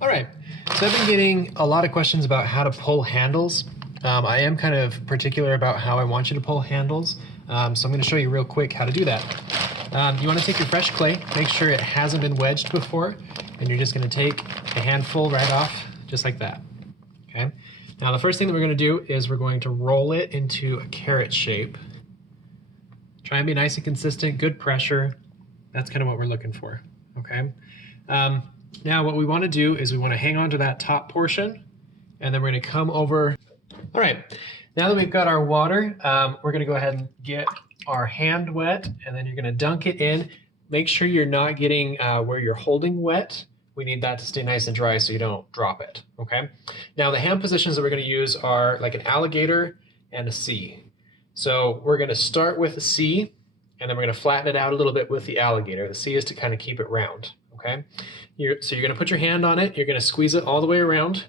All right, so I've been getting a lot of questions about how to pull handles. I am kind of particular about how I want you to pull handles, so I'm going to show you real quick how to do that. You want to take your fresh clay, make sure it hasn't been wedged before, and you're just going to take a handful right off, just like that. Okay. Now the first thing that we're going to do is we're going to roll it into a carrot shape. Try and be nice and consistent, good pressure. That's kind of what we're looking for. Okay. Now what we want to do is we want to hang on to that top portion, and then we're going to come over. All right, now that we've got our water, we're going to go ahead and get our hand wet, and then you're going to dunk it in. Make sure you're not getting where you're holding wet. We need that to stay nice and dry so you don't drop it, okay? Now the hand positions that we're going to use are like an alligator and a C. So we're going to start with a C, and then we're going to flatten it out a little bit with the alligator. The C is to kind of keep it round, okay? So you're going to put your hand on it, you're going to squeeze it all the way around,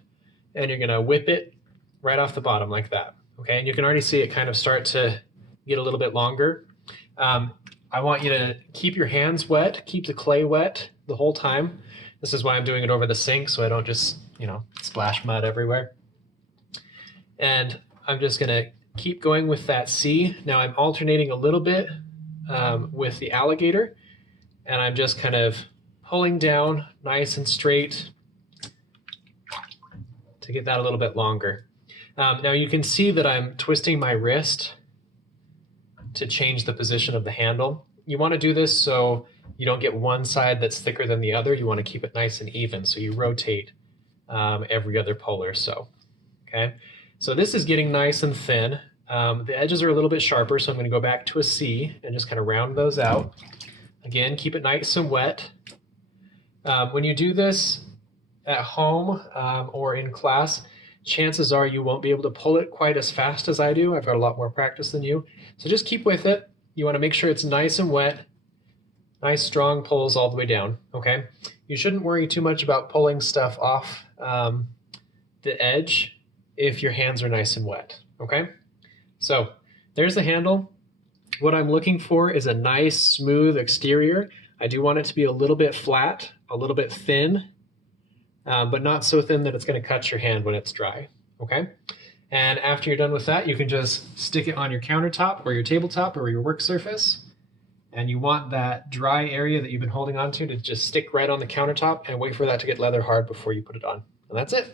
and you're going to whip it right off the bottom like that, okay? And you can already see it kind of start to get a little bit longer. I want you to keep your hands wet, keep the clay wet the whole time. This is why I'm doing it over the sink so I don't just, splash mud everywhere. And I'm just going to keep going with that C. Now I'm alternating a little bit with the alligator, and I'm just kind of pulling down nice and straight to get that a little bit longer. Now you can see that I'm twisting my wrist to change the position of the handle. You want to do this so you don't get one side that's thicker than the other. You want to keep it nice and even, so you rotate every other pull or so. Okay, so this is getting nice and thin. The edges are a little bit sharper, so I'm going to go back to a C and just kind of round those out. Again, keep it nice and wet. When you do this at home or in class, chances are you won't be able to pull it quite as fast as I do. I've got a lot more practice than you. So just keep with it. You want to make sure it's nice and wet. Nice strong pulls all the way down, okay? You shouldn't worry too much about pulling stuff off the edge if your hands are nice and wet, okay? So there's the handle. What I'm looking for is a nice smooth exterior. I do want it to be a little bit flat, a little bit thin, but not so thin that it's going to cut your hand when it's dry, okay? And after you're done with that, you can just stick it on your countertop or your tabletop or your work surface. And you want that dry area that you've been holding on to just stick right on the countertop and wait for that to get leather hard before you put it on. And that's it.